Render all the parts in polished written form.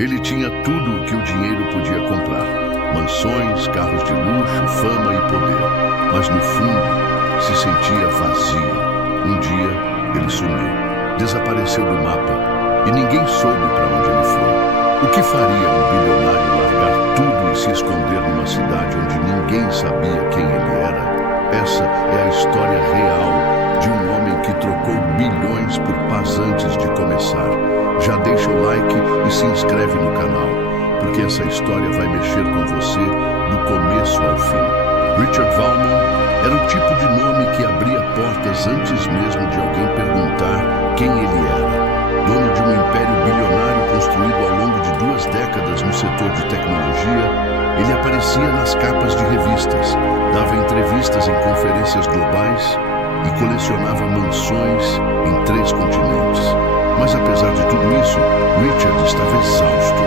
Ele tinha tudo o que o dinheiro podia comprar: mansões, carros de luxo, fama e poder. Mas no fundo, se sentia vazio. Um dia, ele sumiu. Desapareceu do mapa e ninguém soube para onde ele foi. O que faria um bilionário largar tudo e se esconder numa cidade onde ninguém sabia quem ele era? Essa é a história real de um homem que trocou bilhões por paz antes de começar. Já deixa o like e se inscreve no canal, porque essa história vai mexer com você do começo ao fim. Richard Valmont era o tipo de nome que abria portas antes mesmo de alguém perguntar quem ele era. Dono de um império bilionário construído ao longo de 2 décadas no setor de tecnologia, ele aparecia nas capas de revistas, dava entrevistas em conferências globais e colecionava mansões em 3 continentes. Mas apesar de tudo isso, Richard estava exausto.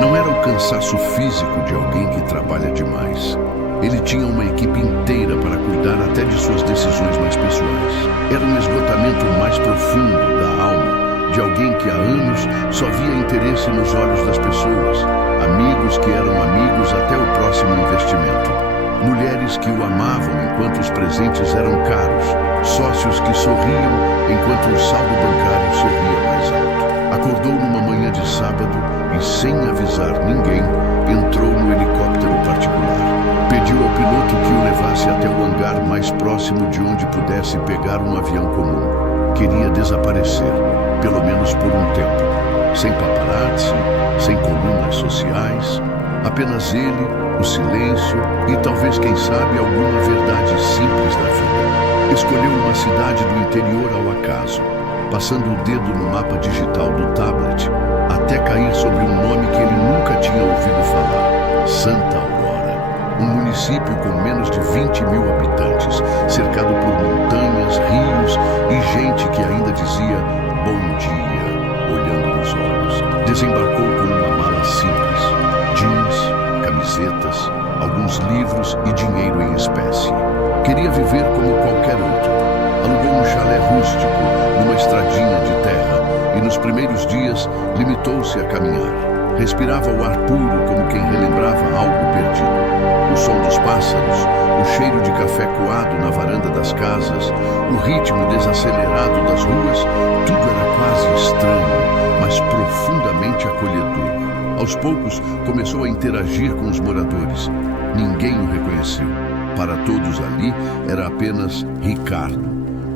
Não era o cansaço físico de alguém que trabalha demais. Ele tinha uma equipe inteira para cuidar até de suas decisões mais pessoais. Era um esgotamento mais profundo da alma, de alguém que há anos só via interesse nos olhos das pessoas, amigos que eram amigos até o próximo investimento, mulheres que o amavam enquanto os presentes eram caros, sócios que sorriam enquanto o saldo bancário sorria mais alto. Acordou numa manhã de sábado e, sem avisar ninguém, entrou no helicóptero particular. Pediu ao piloto que o levasse até o hangar mais próximo de onde pudesse pegar um avião comum. Queria desaparecer, pelo menos por um tempo. Sem paparazzi, sem colunas sociais, apenas ele, o silêncio e talvez, quem sabe, alguma verdade simples da vida. Escolheu uma cidade do interior ao acaso, passando o dedo no mapa digital do tablet, até cair sobre um nome que ele nunca tinha ouvido falar: Santa Aurora. Um município com menos de 20 mil habitantes, cercado por montanhas, rios e gente que ainda dizia bom dia, olhando nos olhos. Desembarcou com uma mala simples: jeans, camisetas, alguns livros e dinheiro em espécie. Queria viver como qualquer outro. Alugou um chalé rústico numa estradinha de terra e nos primeiros dias limitou-se a caminhar. Respirava o ar puro como quem relembrava algo perdido. O som dos pássaros, o cheiro de café coado na varanda das casas, o ritmo desacelerado das ruas, tudo era quase estranho, mas profundamente acolhedor. Aos poucos, começou a interagir com os moradores. Ninguém o reconheceu. Para todos ali, era apenas Ricardo,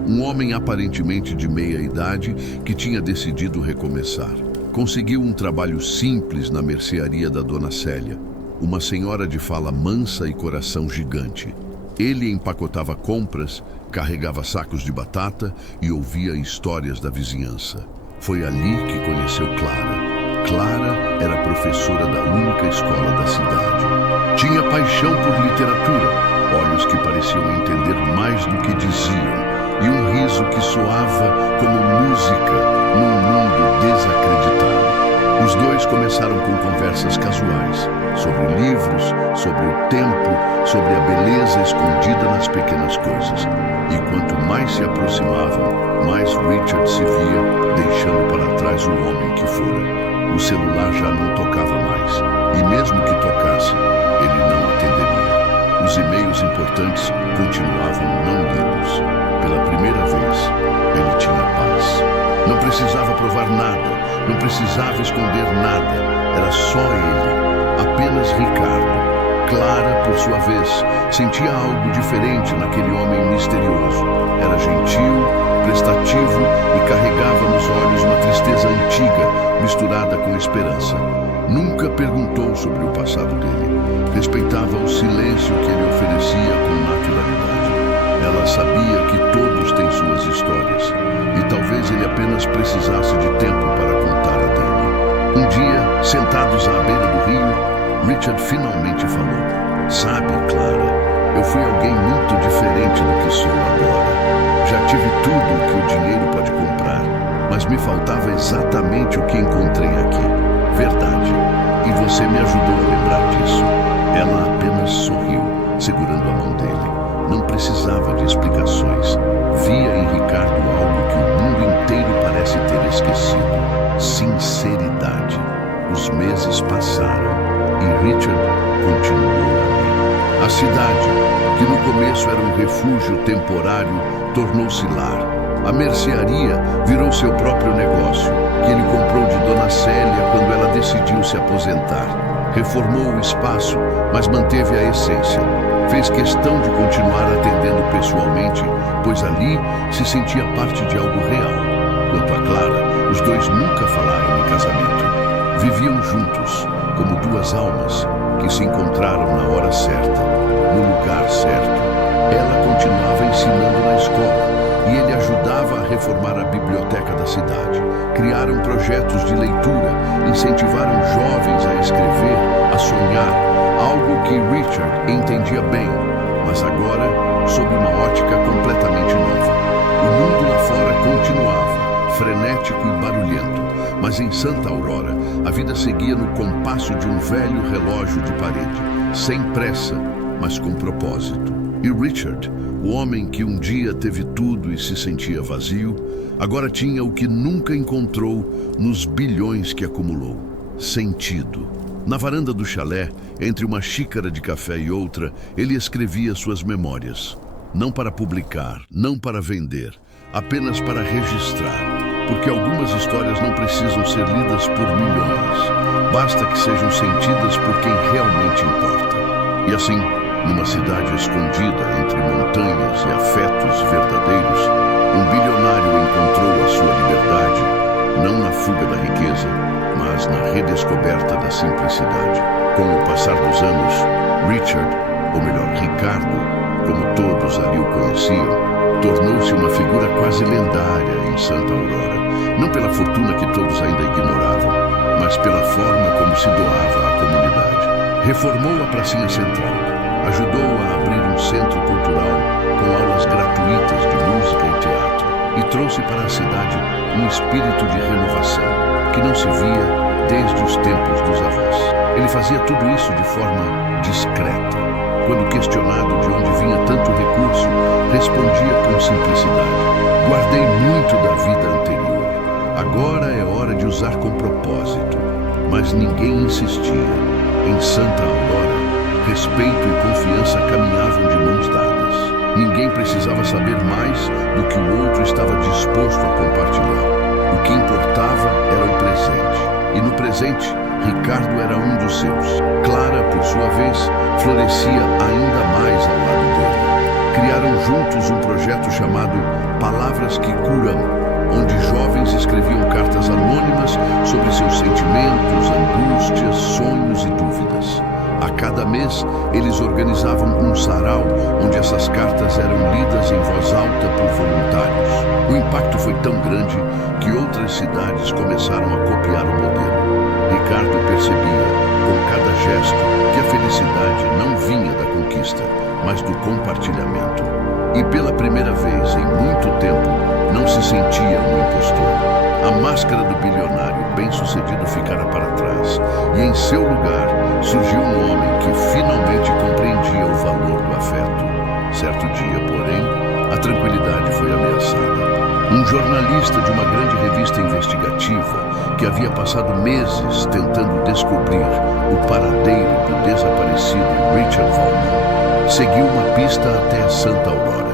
um homem aparentemente de meia idade que tinha decidido recomeçar. Conseguiu um trabalho simples na mercearia da Dona Célia, uma senhora de fala mansa e coração gigante. Ele empacotava compras, carregava sacos de batata e ouvia histórias da vizinhança. Foi ali que conheceu Clara. Clara era professora da única escola da cidade. Tinha paixão por literatura, olhos que pareciam entender mais do que diziam, e um riso que soava como música num mundo desacreditado. Os dois começaram com conversas casuais, sobre livros, sobre o tempo, sobre a beleza escondida nas pequenas coisas. E quanto mais se aproximavam, mais Richard se via deixando para trás o homem que fora. O celular já não tocava mais, e mesmo que tocasse, ele não atenderia. Os e-mails importantes continuavam não lidos. Pela primeira vez, ele tinha paz. Não precisava provar nada, não precisava esconder nada. Era só ele, apenas Ricardo. Clara, por sua vez, sentia algo diferente naquele homem misterioso. Era gentil, prestativo e carregava nos olhos uma tristeza antiga, misturada com esperança. Nunca perguntou sobre o passado dele. Respeitava o silêncio que ele oferecia com naturalidade. Ela sabia que todos têm suas histórias, e talvez ele apenas precisasse de tempo para contar a dele. Um dia, sentados à beira do rio, Richard finalmente falou: "Sabe, Clara, eu fui alguém muito diferente do que sou agora. Já tive tudo o que o dinheiro pode comprar, mas me faltava exatamente o que encontrei aqui. Verdade. E você me ajudou a lembrar disso." Ela apenas sorriu, segurando a mão dele. Não precisava de explicações. Via em Ricardo algo que o mundo inteiro parece ter esquecido: sinceridade. Os meses passaram e Richard continuou ali. A cidade, que no começo era um refúgio temporário, tornou-se lar. A mercearia virou seu próprio negócio, que ele comprou de Dona Célia quando ela decidiu se aposentar. Reformou o espaço, mas manteve a essência. Fez questão de continuar atendendo pessoalmente, pois ali se sentia parte de algo real. Quanto a Clara, os dois nunca falaram em casamento. Viviam juntos, como duas almas que se encontraram na hora certa, no lugar certo. Ela continuava ensinando na escola e ele ajudava a reformar a biblioteca da cidade. Criaram projetos de leitura, incentivaram jovens a escrever, a sonhar, algo que Richard entendia bem, mas agora sob uma ótica completamente nova. O mundo lá fora continuava, frenético e barulhento, mas em Santa Aurora a vida seguia no compasso de um velho relógio de parede, sem pressa, mas com propósito. E Richard, o homem que um dia teve tudo e se sentia vazio, agora tinha o que nunca encontrou nos bilhões que acumulou: sentido. Na varanda do chalé, entre uma xícara de café e outra, ele escrevia suas memórias. Não para publicar, não para vender, apenas para registrar. Porque algumas histórias não precisam ser lidas por milhões. Basta que sejam sentidas por quem realmente importa. E assim, numa cidade escondida entre montanhas e afetos verdadeiros, um bilionário encontrou a sua liberdade, não na fuga da riqueza, mas na redescoberta da simplicidade. Com o passar dos anos, Richard, ou melhor, Ricardo, como todos ali o conheciam, tornou-se uma figura quase lendária em Santa Aurora, não pela fortuna que todos ainda ignoravam, mas pela forma como se doava à comunidade. Reformou a pracinha central, ajudou a abrir um centro cultural com aulas gratuitas de música e teatro e trouxe para a cidade um espírito de renovação que não se via desde os tempos dos avós. Ele fazia tudo isso de forma discreta. Quando questionado de onde vinha tanto recurso, respondia com simplicidade: guardei muito da vida anterior. Agora é hora de usar com propósito. Mas ninguém insistia. Em Santa Aurora, respeito e confiança caminhavam de mãos dadas. Ninguém precisava saber mais do que o outro estava disposto a compartilhar. O que importava era o presente. E no presente, Ricardo era um dos seus. Clara, por sua vez, florescia ainda mais ao lado dele. Criaram juntos um projeto chamado Palavras que Curam, onde jovens escreviam cartas anônimas sobre seus sentimentos, angústias, sonhos e dúvidas. A cada mês, eles organizavam um sarau, onde essas cartas eram lidas em voz alta por voluntários. O impacto foi tão grande que outras cidades começaram a copiar o modelo. Ricardo percebia, com cada gesto, que a felicidade não vinha da conquista, mas do compartilhamento. E pela primeira vez em muito tempo, não se sentia um impostor. A máscara do bilionário bem-sucedido ficara para trás, e em seu lugar surgiu um homem que finalmente compreendia o valor do afeto. Certo dia, porém, a tranquilidade foi ameaçada. Um jornalista de uma grande revista investigativa, que havia passado meses tentando descobrir o paradeiro do desaparecido Richard Valmont, seguiu uma pista até Santa Aurora.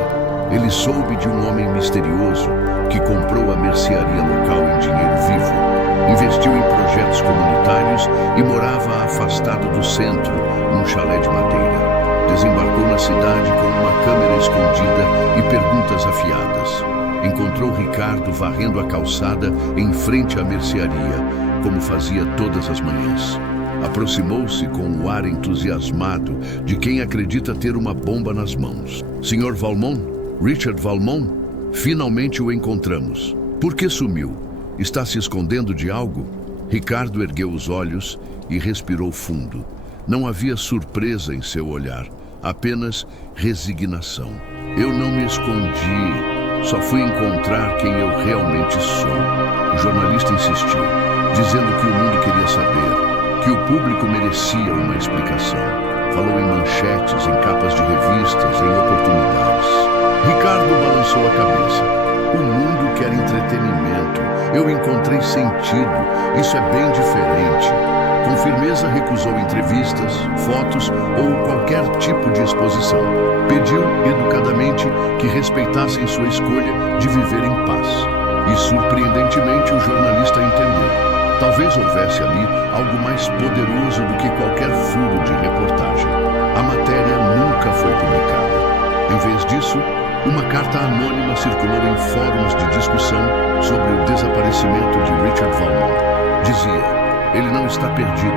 Ele soube de um homem misterioso que comprou a mercearia local em dinheiro vivo, investiu em projetos comunitários e morava afastado do centro, num chalé de madeira. Desembarcou na cidade com uma câmera escondida e perguntas afiadas. Encontrou Ricardo varrendo a calçada em frente à mercearia, como fazia todas as manhãs. Aproximou-se com o ar entusiasmado de quem acredita ter uma bomba nas mãos. Sr. Valmont? Richard Valmont? Finalmente o encontramos. Por que sumiu? Está se escondendo de algo? Ricardo ergueu os olhos e respirou fundo. Não havia surpresa em seu olhar, apenas resignação. Eu não me escondi. Só fui encontrar quem eu realmente sou. O jornalista insistiu, dizendo que o mundo queria saber, que o público merecia uma explicação. Falou em manchetes, em capas de revistas, em oportunidades. Ricardo balançou a cabeça. O mundo quer entretenimento, Eu encontrei sentido. Isso é bem diferente. Com firmeza recusou entrevistas, fotos ou qualquer tipo de exposição. Pediu, educadamente, que respeitassem sua escolha de viver em paz. E, surpreendentemente, o jornalista entendeu. Talvez houvesse ali algo mais poderoso do que qualquer furo de reportagem. A matéria nunca foi publicada. Em vez disso, uma carta anônima circulou em fóruns de discussão sobre o desaparecimento de Richard Valmont. Dizia: ele não está perdido,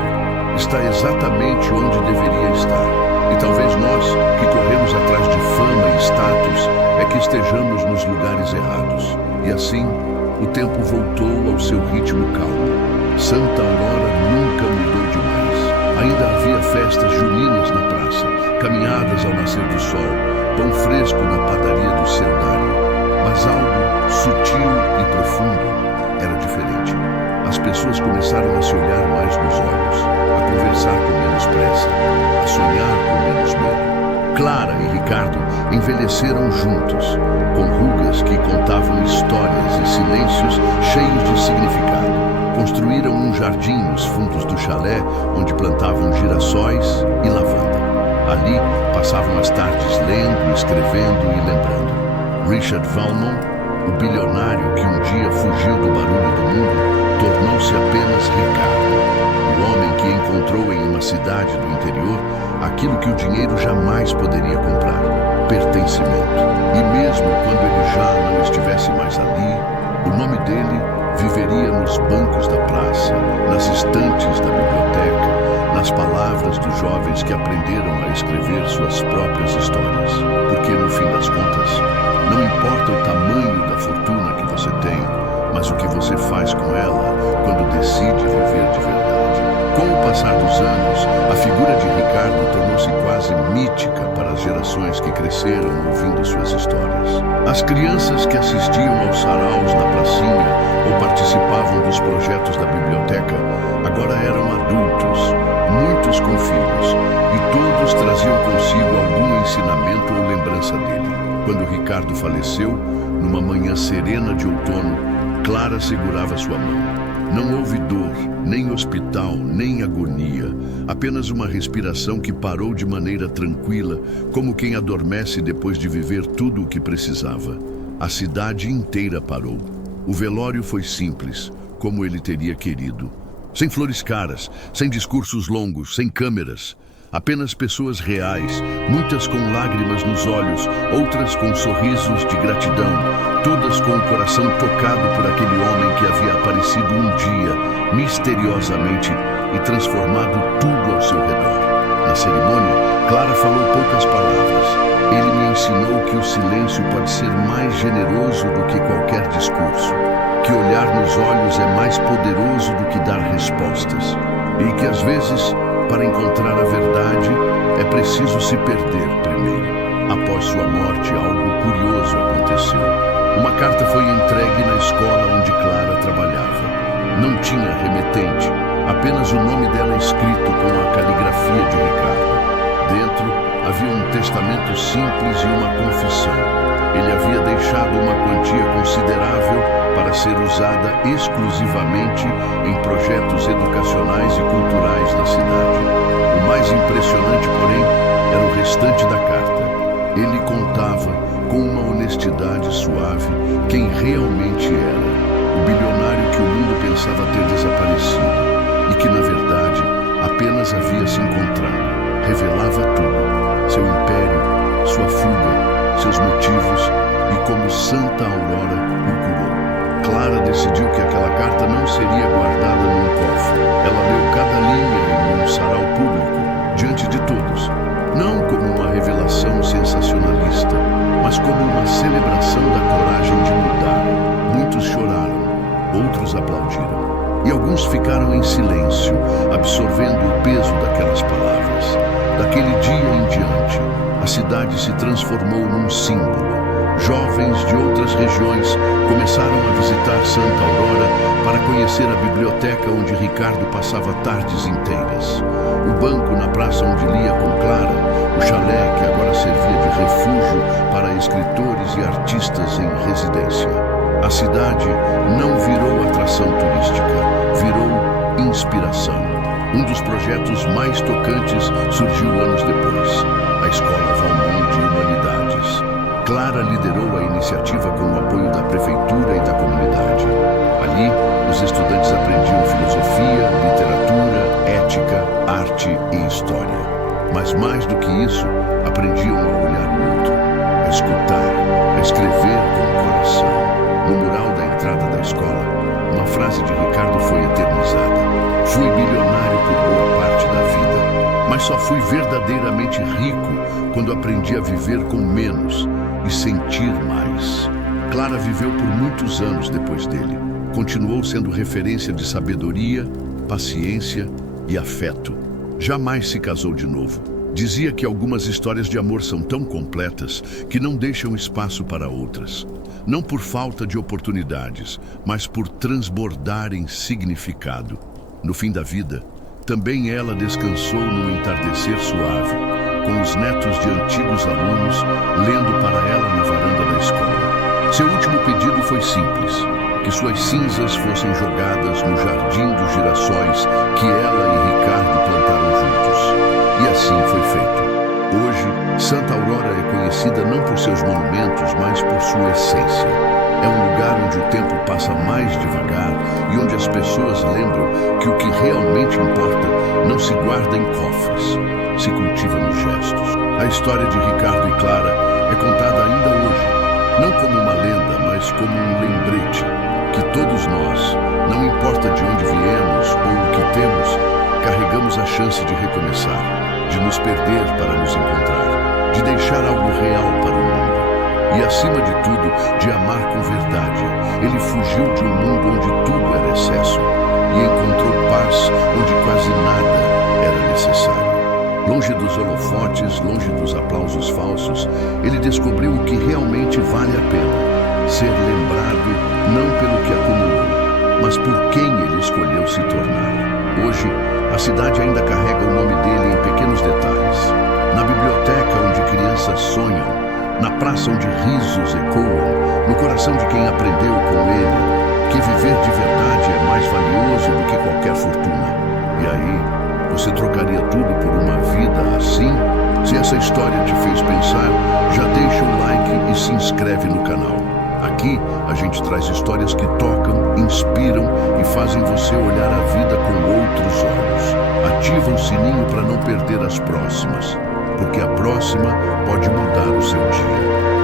está exatamente onde deveria estar. E talvez nós, que corremos atrás de fama e status, é que estejamos nos lugares errados. E assim, o tempo voltou ao seu ritmo calmo. Santa Aurora nunca mudou demais. Ainda havia festas juninas na praça, caminhadas ao nascer do sol, pão fresco na padaria do Cenário. Mas algo sutil e profundo era diferente. As pessoas começaram a se olhar mais nos olhos, a conversar com menos pressa, a sonhar com menos medo. Clara e Ricardo envelheceram juntos, com rugas que contavam histórias e silêncios cheios de significado. Construíram um jardim nos fundos do chalé, onde plantavam girassóis e lavanda. Ali passavam as tardes lendo, escrevendo e lembrando. Richard Valmont, o bilionário que um dia fugiu do barulho do mundo, tornou-se apenas Ricardo. O homem que encontrou em uma cidade do interior aquilo que o dinheiro jamais poderia comprar: pertencimento. E mesmo quando ele já não estivesse mais ali, o nome dele viveria nos bancos da praça, nas estantes da biblioteca, nas palavras dos jovens que aprenderam a escrever suas próprias histórias. Porque, no fim das contas, não importa o tamanho da fortuna que você tem, mas o que você faz com ela quando decide viver de verdade. Com o passar dos anos, a figura de Ricardo tornou-se quase mítica para as gerações que cresceram ouvindo suas histórias. As crianças que assistiam aos saraus na pracinha ou participavam dos projetos da biblioteca agora eram adultos, muitos com filhos, e todos traziam consigo algum ensinamento ou lembrança dele. Quando Ricardo faleceu, numa manhã serena de outono, Clara segurava sua mão. Não houve dor, nem hospital, nem agonia, apenas uma respiração que parou de maneira tranquila, como quem adormece depois de viver tudo o que precisava. A cidade inteira parou. O velório foi simples, como ele teria querido. Sem flores caras, sem discursos longos, sem câmeras. Apenas pessoas reais, muitas com lágrimas nos olhos, outras com sorrisos de gratidão, todas com o coração tocado por aquele homem que havia aparecido um dia, misteriosamente, e transformado tudo ao seu redor. Na cerimônia, Clara falou poucas palavras. Ele me ensinou que o silêncio pode ser mais generoso do que qualquer discurso, que olhar nos olhos é mais poderoso do que dar respostas, e que às vezes, para encontrar a verdade, é preciso se perder primeiro. Após sua morte, algo curioso aconteceu. Uma carta foi entregue na escola onde Clara trabalhava. Não tinha remetente, apenas o nome dela escrito com a caligrafia de Ricardo. Dentro havia um testamento simples e uma confissão. Ele havia deixado uma quantia considerável para ser usada exclusivamente em projetos educacionais e culturais da cidade. O mais impressionante, porém, era o restante da carta. Ele contava, com uma honestidade suave, quem realmente era. O bilionário que o mundo pensava ter desaparecido e que, na verdade, apenas havia se encontrado. Revelava tudo: seu império, sua fuga, seus motivos e como Santa Aurora o curou. Clara decidiu que aquela carta não seria guardada num cofre. Ela leu cada linha em um sarau público, diante de todos. Não como uma revelação sensacionalista, mas como uma celebração da coragem de mudar. Muitos choraram, outros aplaudiram. E alguns ficaram em silêncio, absorvendo o peso daquelas palavras. Daquele dia em diante, a cidade se transformou num símbolo. Jovens de outras regiões começaram a visitar Santa Aurora para conhecer a biblioteca onde Ricardo passava tardes inteiras, o banco na praça onde lia com Clara, o chalé que agora servia de refúgio para escritores e artistas em residência. A cidade não virou atração turística, virou inspiração. Um dos projetos mais tocantes surgiu anos depois, a Escola Valmont de Humanidades. Clara liderou a iniciativa com o apoio da prefeitura e da comunidade. Ali, os estudantes aprendiam filosofia, literatura, ética, arte e história. Mas mais do que isso, aprendiam a olhar o outro, a escutar, a escrever com o coração. No mural da entrada da escola, uma frase de Ricardo foi eternizada: "Fui bilionário por boa parte da vida, mas só fui verdadeiramente rico quando aprendi a viver com menos e sentir mais." Clara viveu por muitos anos depois dele. Continuou sendo referência de sabedoria, paciência e afeto. Jamais se casou de novo. Dizia que algumas histórias de amor são tão completas que não deixam espaço para outras. Não por falta de oportunidades, mas por transbordar em significado. No fim da vida, também ela descansou num entardecer suave, com os netos de antigos alunos lendo para ela na varanda da escola. Seu último pedido foi simples: que suas cinzas fossem jogadas no jardim dos girassóis que ela e Ricardo plantaram juntos. E assim foi feito. Hoje, Santa Aurora é conhecida não por seus monumentos, mas por sua essência. É um lugar onde o tempo passa mais devagar e onde as pessoas lembram que o que realmente importa não se guarda em cofres, se cultiva nos gestos. A história de Ricardo e Clara é contada ainda hoje, não como uma lenda, mas como um lembrete que todos nós, não importa de onde viemos ou o que temos, carregamos a chance de recomeçar, de nos perder para nos encontrar, de deixar algo real para o mundo. E, acima de tudo, de amar com verdade. Ele fugiu de um mundo onde tudo era excesso e encontrou paz onde quase nada era necessário. Longe dos holofotes, longe dos aplausos falsos, ele descobriu o que realmente vale a pena: ser lembrado não pelo que acumulou, mas por quem ele escolheu se tornar. Hoje, a cidade ainda carrega o nome dele em pequenos detalhes. Na biblioteca onde crianças sonham, na praça onde risos ecoam, no coração de quem aprendeu com ele que viver de verdade é mais valioso do que qualquer fortuna. E aí, você trocaria tudo por uma vida assim? Se essa história te fez pensar, já deixa o like e se inscreve no canal. Aqui, a gente traz histórias que tocam, inspiram e fazem você olhar a vida com outros olhos. Ativa o sininho para não perder as próximas, porque a próxima pode mudar o seu dia.